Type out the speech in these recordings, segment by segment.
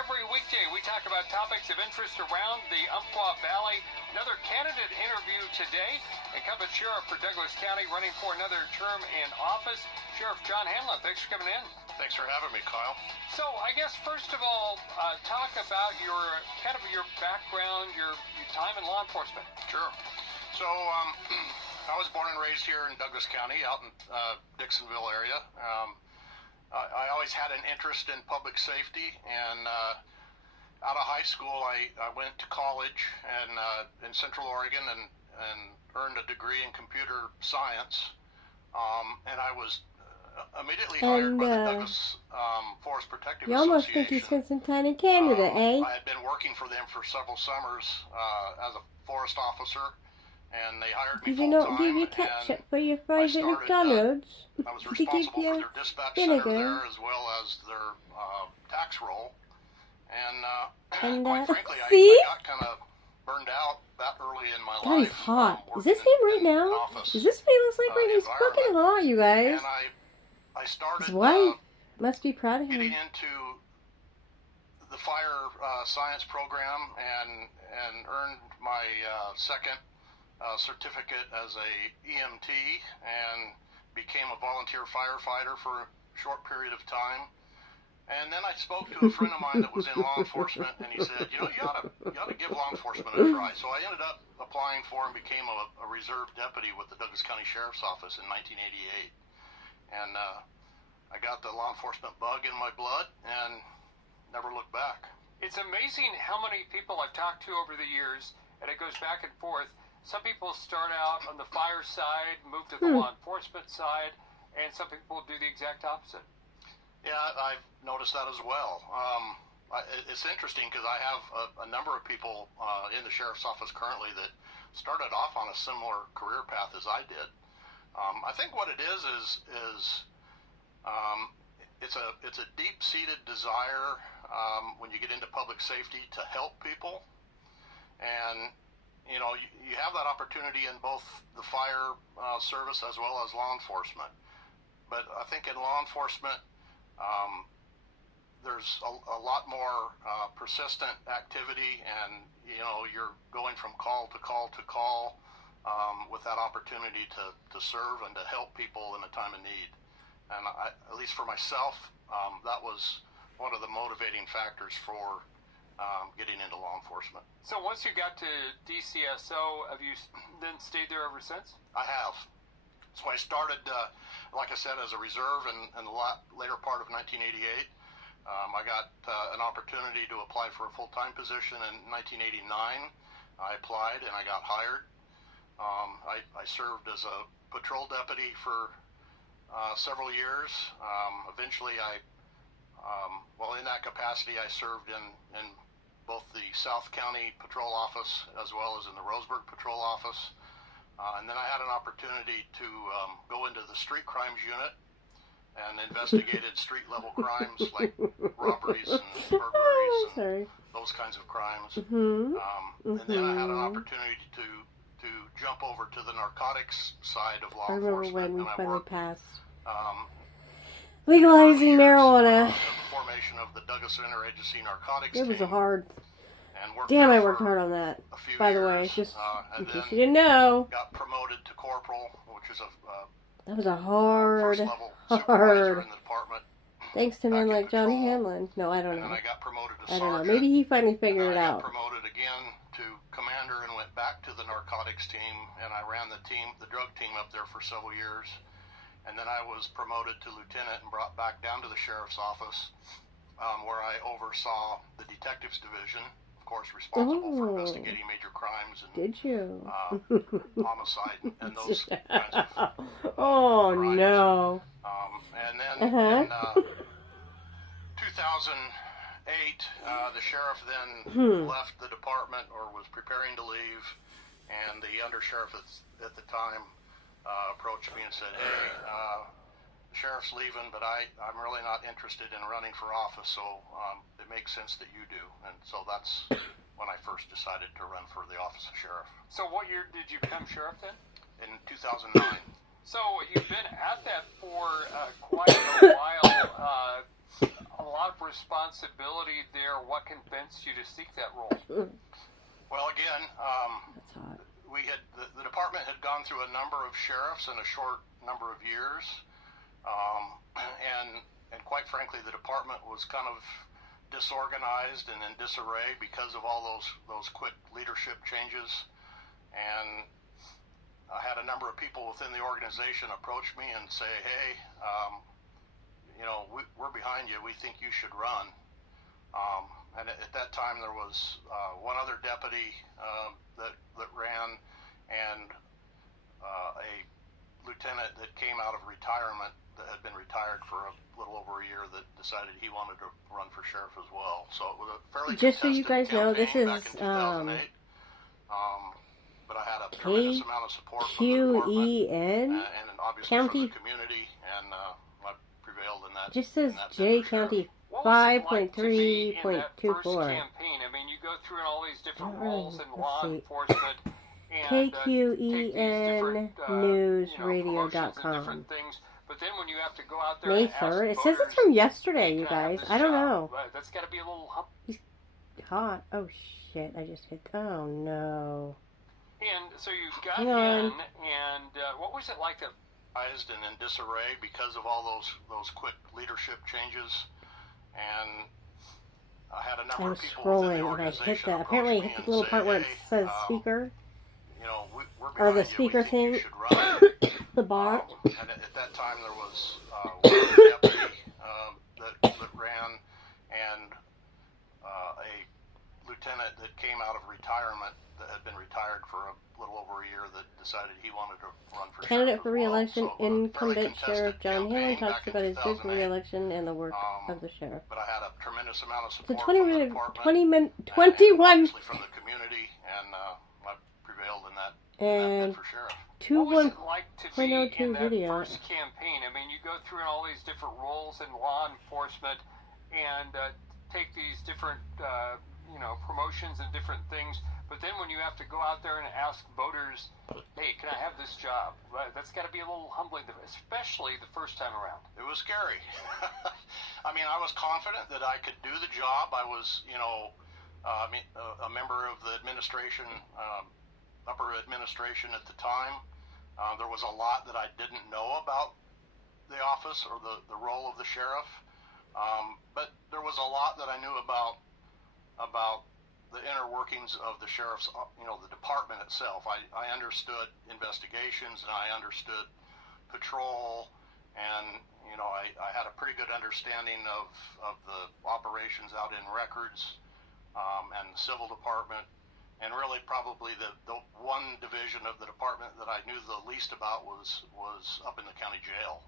Every weekday we talk about topics of interest around the Umpqua Valley. Another candidate interview today. Incumbent Sheriff for Douglas County running for another term in office. Sheriff John Hanlon, thanks for coming in. Thanks for having me, Kyle. So I guess first of all, talk about your background, your time in law enforcement. Sure. So I was born and raised here in Douglas County, out in Dixonville area. I always had an interest in public safety, and out of high school, I went to college in Central Oregon and earned a degree in computer science. And I was immediately hired by the Douglas Forest Protective Association. You almost think you spent some time in Canada, eh? I had been working for them for several summers as a forest officer, and they hired me full-time. Did you not give you ketchup for your fries at McDonald's? I was responsible for their dispatch center there, as well as their tax roll. And quite frankly, I got kind of burned out that early in my life. God, he's hot. Is this him right now? Is this what he looks like right now? He's fucking hot, you guys. And I started his wife must be proud of him. Getting into the fire science program and earned my second certificate as a EMT and became a volunteer firefighter for a short period of time. And then I spoke to a friend of mine that was in law enforcement, and he said, you ought to give law enforcement a try. So I ended up applying for and became a reserve deputy with the Douglas County Sheriff's Office in 1988. And I got the law enforcement bug in my blood and never looked back. It's amazing how many people I've talked to over the years, and it goes back and forth. Some people start out on the fire side, move to the law enforcement side, and some people do the exact opposite. Yeah, I've noticed that as well. It's interesting because I have a number of people in the sheriff's office currently that started off on a similar career path as I did. I think what it is it's a deep-seated desire when you get into public safety to help people, and you have that opportunity in both the fire service as well as law enforcement. But I think in law enforcement, there's a lot more persistent activity, and you're going from call to call to call with that opportunity to serve and to help people in a time of need. And at least for myself, that was one of the motivating factors for getting into law enforcement. So once you got to DCSO, have you then stayed there ever since? I have. So I started, like I said, as a reserve in the later part of 1988. I got an opportunity to apply for a full-time position in 1989. I applied and I got hired. I served as a patrol deputy for several years. Eventually, in that capacity, I served in both the South County Patrol Office as well as in the Roseburg Patrol Office. And then I had an opportunity to go into the street crimes unit and investigated street-level crimes like robberies and burglaries and those kinds of crimes. And then I had an opportunity to jump over to the narcotics side of law enforcement. I remember when we finally passed legalizing marijuana. The formation of the Douglas Interagency Narcotics It was team. a hard... And Damn, I worked hard on that, by the way, just in case you didn't know. Got promoted to corporal, which is that was a hard, in the department. Thanks to men like John Hanlon. No, I don't know. And then I got promoted to I sergeant. don't know. Maybe he finally figured it out. I got promoted again to commander and went back to the narcotics team, and I ran the drug team up there for several years. And then I was promoted to lieutenant and brought back down to the sheriff's office, where I oversaw the detectives division. Of course, responsible for investigating major crimes and homicide and those kinds of crimes. No. And then in 2008, the sheriff then left the department or was preparing to leave, and the undersheriff at the time approached me and said, hey, the sheriff's leaving, but I'm really not interested in running for office, so it makes sense that you do. And so that's when I first decided to run for the office of sheriff. So what year did you become sheriff then? In 2009. So you've been at that for quite a while. A lot of responsibility there? What convinced you to seek that role? Well, again, the department had gone through a number of sheriffs in a short number of years, and quite frankly, the department was kind of disorganized and in disarray because of all those quick leadership changes. And I had a number of people within the organization approach me and say, hey, we're behind you. We think you should run. And at that time, there was one other deputy that ran, and a lieutenant that came out of retirement that had been retired for a little over a year that decided he wanted to run for sheriff as well. So it was a fairly just so you guys know, this is but I had a tremendous amount of support from the department and obviously County from the community, and I prevailed in that. Just says J County 5.3.24. Campaign? I mean, you go through all these different roles in law enforcement. KQEN Newsradio.com. But then when you have to go out there May and ask 3rd. It voters, says it's from yesterday, you guys. I don't know. That's got to be a little hot. Oh shit! I just hit. Oh no. And so you got in, and what was it like to? And in disarray because of all those quick leadership changes, and I had a number of people within the organization. I hit that. Apparently, I hit the little part where it says speaker. Or the speaker thing, the bar. And at that time, there was one deputy that ran, and a lieutenant that came out of retirement that had been retired for a little over a year that decided he wanted to run for candidate sheriff for re-election. So incumbent Sheriff John Hanlon talks about his bid for re-election and the work of the sheriff. But I had a tremendous amount of support So from the 21 department, from the community, and I prevailed in that. And for sheriff. 2.02 video. First campaign. I mean, you go through all these different roles in law enforcement and take these different, promotions and different things. But then when you have to go out there and ask voters, hey, can I have this job? That's got to be a little humbling, especially the first time around. It was scary. I mean, I was confident that I could do the job. I was, a member of the administration, upper administration at the time. There was a lot that I didn't know about the office or the role of the sheriff, but there was a lot that I knew about the inner workings of the sheriff's, the department itself. I understood investigations, and I understood patrol, and I had a pretty good understanding of the operations out in records and the civil department. And really, probably the one division of the department that I knew the least about was up in the county jail.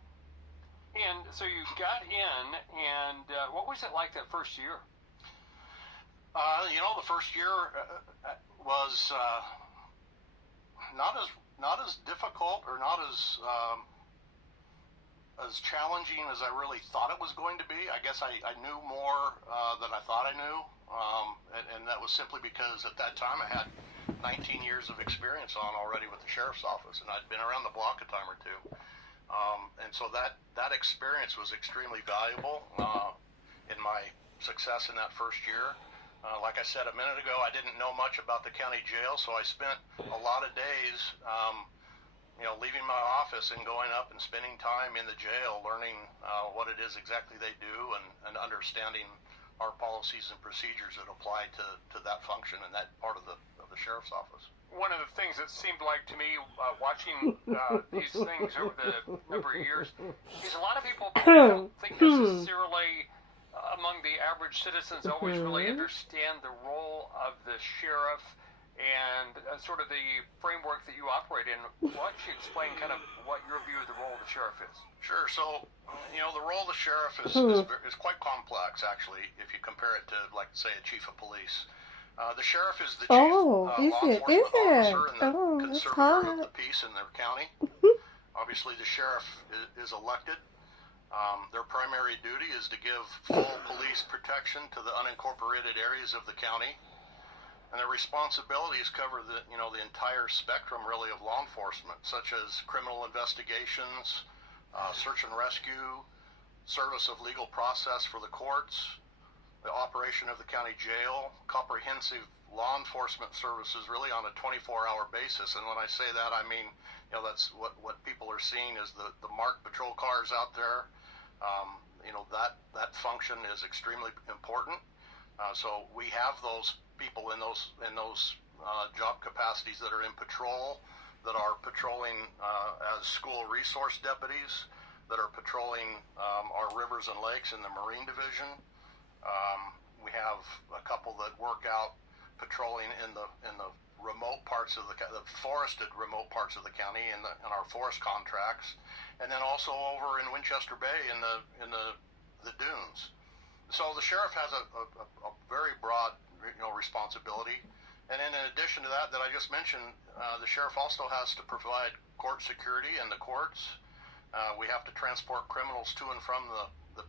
And so you got in, and what was it like that first year? The first year was not as difficult or not as challenging as I really thought it was going to be. I guess I knew more than I thought I knew. And that was simply because at that time I had 19 years of experience already with the sheriff's office, and I'd been around the block a time or two. And so that experience was extremely valuable in my success in that first year. Like I said a minute ago, I didn't know much about the county jail, so I spent a lot of days leaving my office and going up and spending time in the jail, learning what it is exactly they do, and understanding our policies and procedures that apply to that function and that part of the sheriff's office. One of the things that seemed like to me, watching these things over the number of years, is a lot of people don't think necessarily among the average citizens always really understand the role of the sheriff and sort of the framework that you operate in. Why don't you explain kind of what your view of the role of the sheriff is? Sure. So, the role of the sheriff is quite complex, actually, if you compare it to, like, say, a chief of police. The sheriff is the chief law enforcement officer and the conservator of the peace in their county. Obviously, the sheriff is elected. Their primary duty is to give full police protection to the unincorporated areas of the county. And their responsibilities cover the entire spectrum, really, of law enforcement, such as criminal investigations, search and rescue, service of legal process for the courts, the operation of the county jail, comprehensive law enforcement services really on a 24-hour basis. And when I say that, I mean, that's what people are seeing is the marked patrol cars out there. That function is extremely important. So we have those people in those job capacities that are in patrol, that are patrolling as school resource deputies, that are patrolling our rivers and lakes in the Marine Division. We have a couple that work out patrolling in the remote parts of the forested remote parts of the county in our forest contracts, and then also over in Winchester Bay in the dunes. So the sheriff has a very broad responsibility, and in addition to that I just mentioned, the sheriff also has to provide court security in the courts. We have to transport criminals to and from the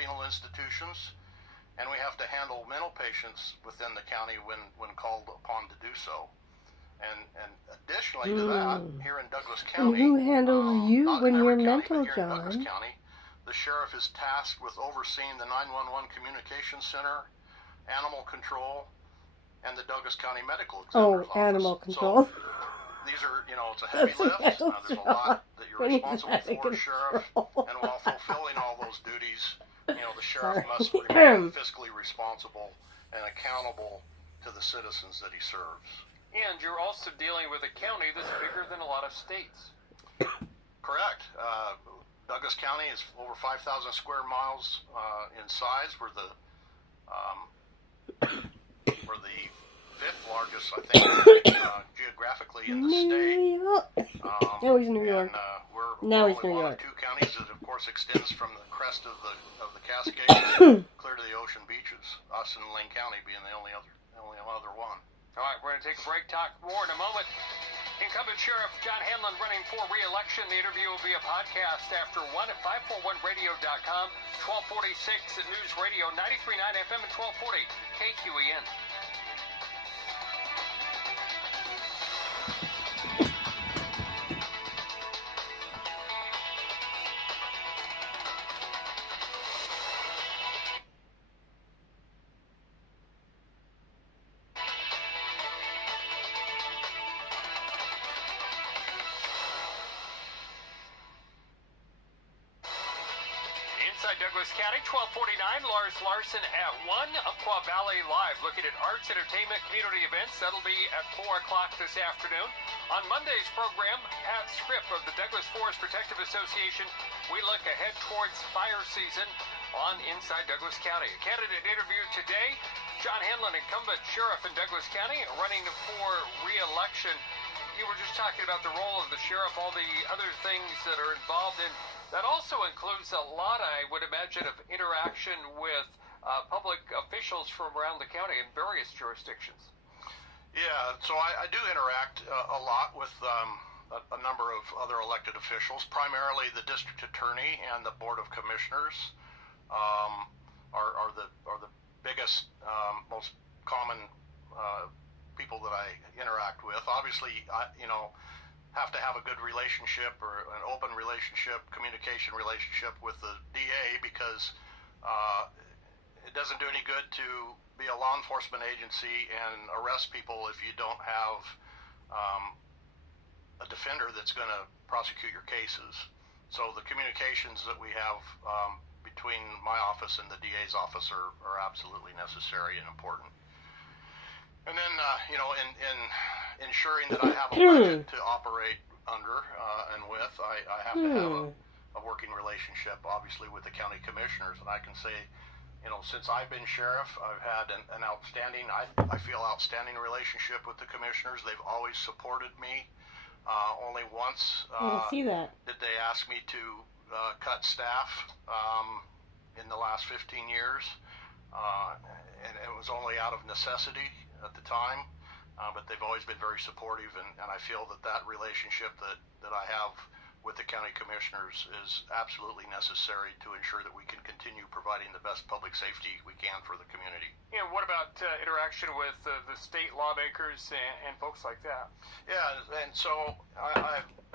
penal institutions. And we have to handle mental patients within the county when called upon to do so. And additionally to that, here in Douglas County, and who handles you when you're mental, here John? In Douglas County, the sheriff is tasked with overseeing the 911 Communications Center, Animal Control, and the Douglas County Medical Examiner's Office. Animal Control. So these are, it's a heavy lift. There's a lot that you're responsible for, Sheriff. And while fulfilling all those duties, the sheriff must remain fiscally responsible and accountable to the citizens that he serves. And you're also dealing with a county that's bigger than a lot of states. Correct. Douglas County is over 5,000 square miles in size. We're the fifth largest, I think, geographically in the state. Now he's New York. And, now we're he's New one York. of two counties that, of course, extends from the crest of the Cascades clear to the ocean beaches. Us and Lane County being the only other one. All right, we're going to take a break. Talk more in a moment. Incumbent Sheriff John Hanlon running for re-election. The interview will be a podcast after 1 at 541radio.com, 1246 at News Radio, 93.9 FM and 1240 KQEN. Douglas County, 1249, Lars Larson at 1, Umpqua Valley Live, looking at arts, entertainment, community events. That'll be at 4 o'clock this afternoon. On Monday's program, Pat Scripp of the Douglas Forest Protective Association, we look ahead towards fire season on Inside Douglas County. A candidate interview today, John Hanlon, incumbent sheriff in Douglas County, running for re-election. You were just talking about the role of the sheriff, all the other things that are involved in. That also includes a lot, I would imagine, of interaction with public officials from around the county in various jurisdictions. Yeah, so I do interact a lot with a number of other elected officials, primarily the district attorney and the board of commissioners are the biggest, most common people that I interact with. Obviously, have to have a good relationship or an open relationship, communication relationship with the DA, because it doesn't do any good to be a law enforcement agency and arrest people if you don't have a defender that's going to prosecute your cases. So the communications that we have between my office and the DA's office are absolutely necessary and important. And then, in ensuring that I have a budget to operate under and with, I have to have a working relationship, obviously, with the county commissioners. And I can say, since I've been sheriff, I've had an outstanding, I feel outstanding relationship with the commissioners. They've always supported me. Only once did they ask me to cut staff in the last 15 years. And it was only out of necessity at the time, but they've always been very supportive, and I feel that relationship that I have with the county commissioners is absolutely necessary to ensure that we can continue providing the best public safety we can for the community. Yeah, what about interaction with the state lawmakers and folks like that? Yeah, and so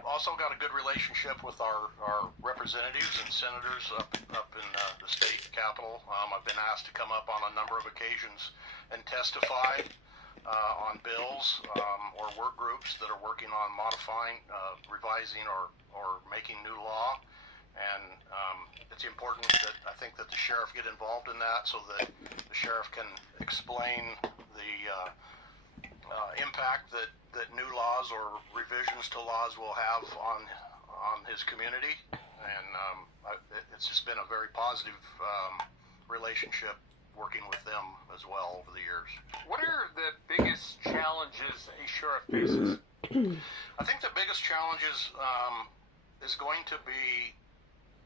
also got a good relationship with our representatives and senators up in the state capitol. I've been asked to come up on a number of occasions and testify on bills or work groups that are working on modifying, revising, or making new law. And it's important that I think that the sheriff get involved in that so that the sheriff can explain the impact that new laws or revisions to laws will have on his community. And it's just been a very positive relationship working with them as well over the years. What are the biggest challenges a sheriff faces? I think the biggest challenges is going to be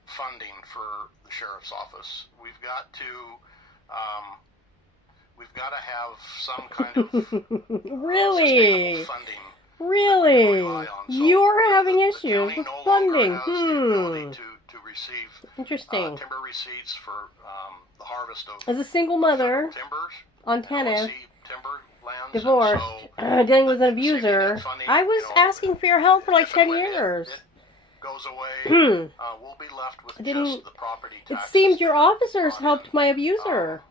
funding for the sheriff's office. We've got to have some kind of really funding. Really, you're having issues with funding. To receive interesting timber receipts for the harvest of. As a single mother timbers, on tennis, timber lands, divorced, dealing with an abuser, I was asking for your help for like 10 years. It goes away. We'll be left with just the property taxes. It seemed your officers helped my abuser,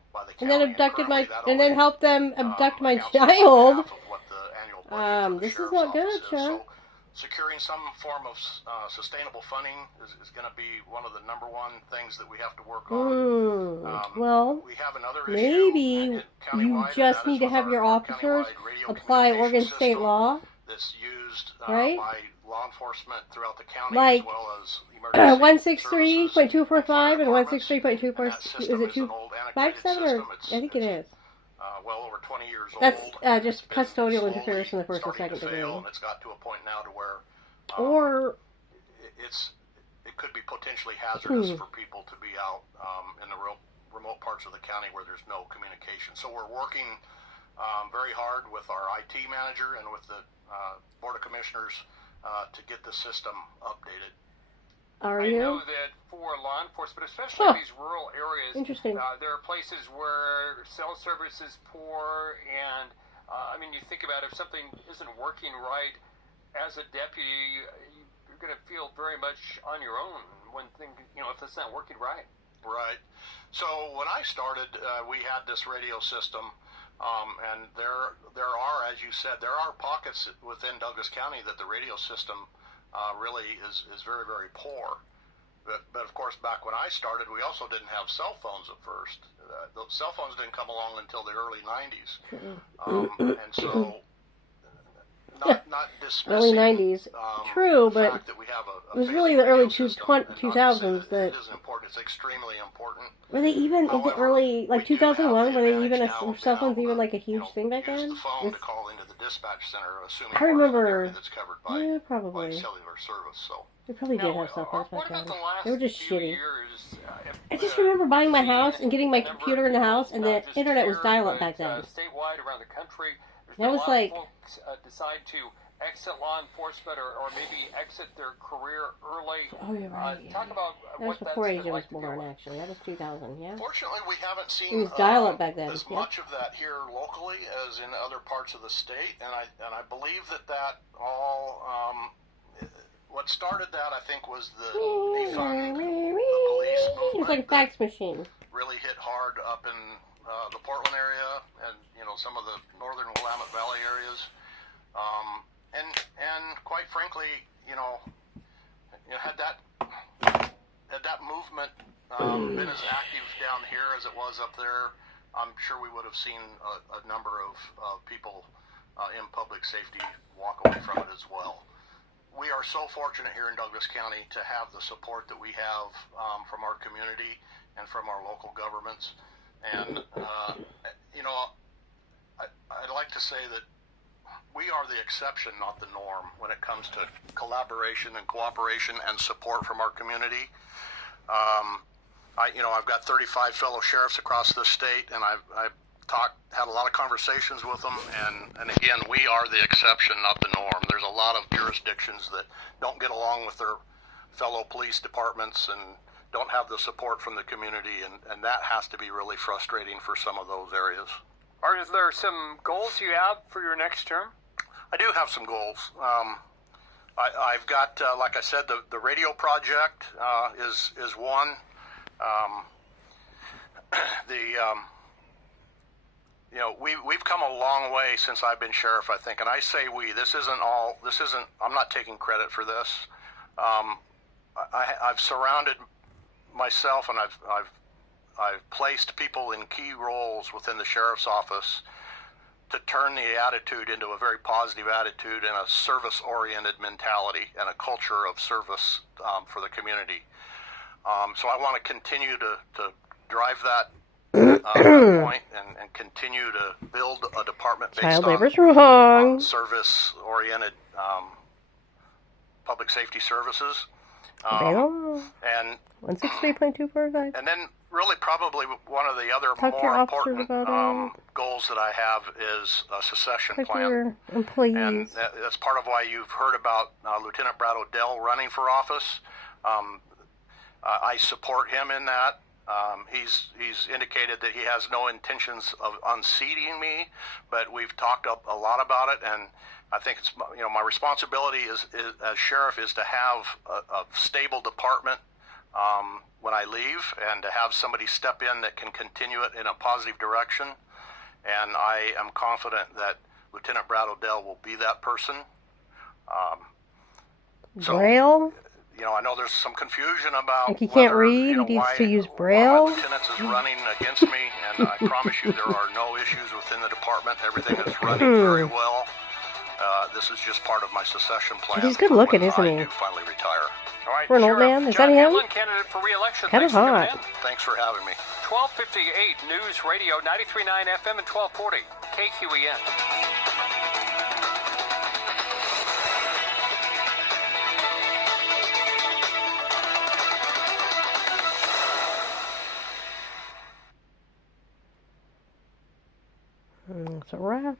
and then helped them abduct my child. This is not good, Sheriff. So securing some form of sustainable funding is going to be one of the number one things that we have to work on. Well, we have another maybe you just need to have your officers apply Oregon state law. That's used right? by law enforcement throughout the county, like, as well as emergency 163.245 and 163.246. Is it 257 or I think it is. Well over 20 years old. That's just custodial interference in the first and second degree. It's got to a point now to where it could be potentially hazardous for people to be out in the remote parts of the county where there's no communication. So we're working very hard with our IT manager and with the Board of Commissioners to get the system updated. I know that for law enforcement, especially in these rural areas, there are places where cell service is poor, and you think about if something isn't working right, as a deputy, you're going to feel very much on your own when things, if it's not working right. Right. So when I started, we had this radio system, and there are, as you said, there are pockets within Douglas County that the radio system really is very, very poor. But of course, back when I started, we also didn't have cell phones at first. The cell phones didn't come along until the early 90s. And so, not dismissing early 90s. True, but that we have it was really the early 2000s that... It isn't important. It's extremely important. Were they even in the early, like 2001, were they even, cell phones even like a huge thing back then? Use the phone to call into the dispatch center, assuming I remember, that's covered by probably. cellular service. So they probably did have cell phones back then. They were just shitty. Years, I just remember buying my house and getting my computer in the house, and the internet was dial-up back then. Statewide around the country, that was like folks decide to exit law enforcement or maybe exit their career early. Oh, you're right. Talk about that was before AJ was born, actually. That was 2000, yeah. Fortunately, we haven't seen it was dial-up back then. As much of that here locally as in other parts of the state, and I believe that all what started that, I think, was the defund the police movement. It was like a fax machine. Really hit hard up in the Portland area and some of the northern Willamette Valley areas. And quite frankly, had that movement been as active down here as it was up there, I'm sure we would have seen a number of people in public safety walk away from it as well. We are so fortunate here in Douglas County to have the support that we have from our community and from our local governments. And, I'd like to say that we are the exception, not the norm, when it comes to collaboration and cooperation and support from our community. I've got 35 fellow sheriffs across this state, and I've had a lot of conversations with them, and again, we are the exception, not the norm. There's a lot of jurisdictions that don't get along with their fellow police departments and don't have the support from the community, and that has to be really frustrating for some of those areas. Are there some goals you have for your next term? I do have some goals. I've got, like I said, the radio project is one. We've come a long way since I've been sheriff, I think, and I say we. This isn't. I'm not taking credit for this. I've surrounded myself, and I've placed people in key roles within the sheriff's office to turn the attitude into a very positive attitude and a service-oriented mentality and a culture of service for the community. So I want to continue to drive that point and continue to build a department based on service-oriented public safety services. And 163.245. And then really probably one of the other more important goals that I have is a succession plan. And that's part of why you've heard about Lieutenant Brad Odell running for office. I support him in that. He's indicated that he has no intentions of unseating me, but we've talked a lot about it, and I think it's my responsibility is as sheriff is to have a stable department when I leave, and to have somebody step in that can continue it in a positive direction. And I am confident that Lieutenant Brad Odell will be that person. Braille? I know there's some confusion about he can't read, he needs to use Braille. My lieutenant is running against me, and I promise you there are no issues within the department. Everything is running very well. This is just part of my succession plan. He's good looking, isn't he? I do finally retire. All right, for an old man? Is that him? Candidate for re-election. Kind of hot. Thanks for having me. 1258 News Radio, 93.9 FM and 1240 KQEN. It's a wrap.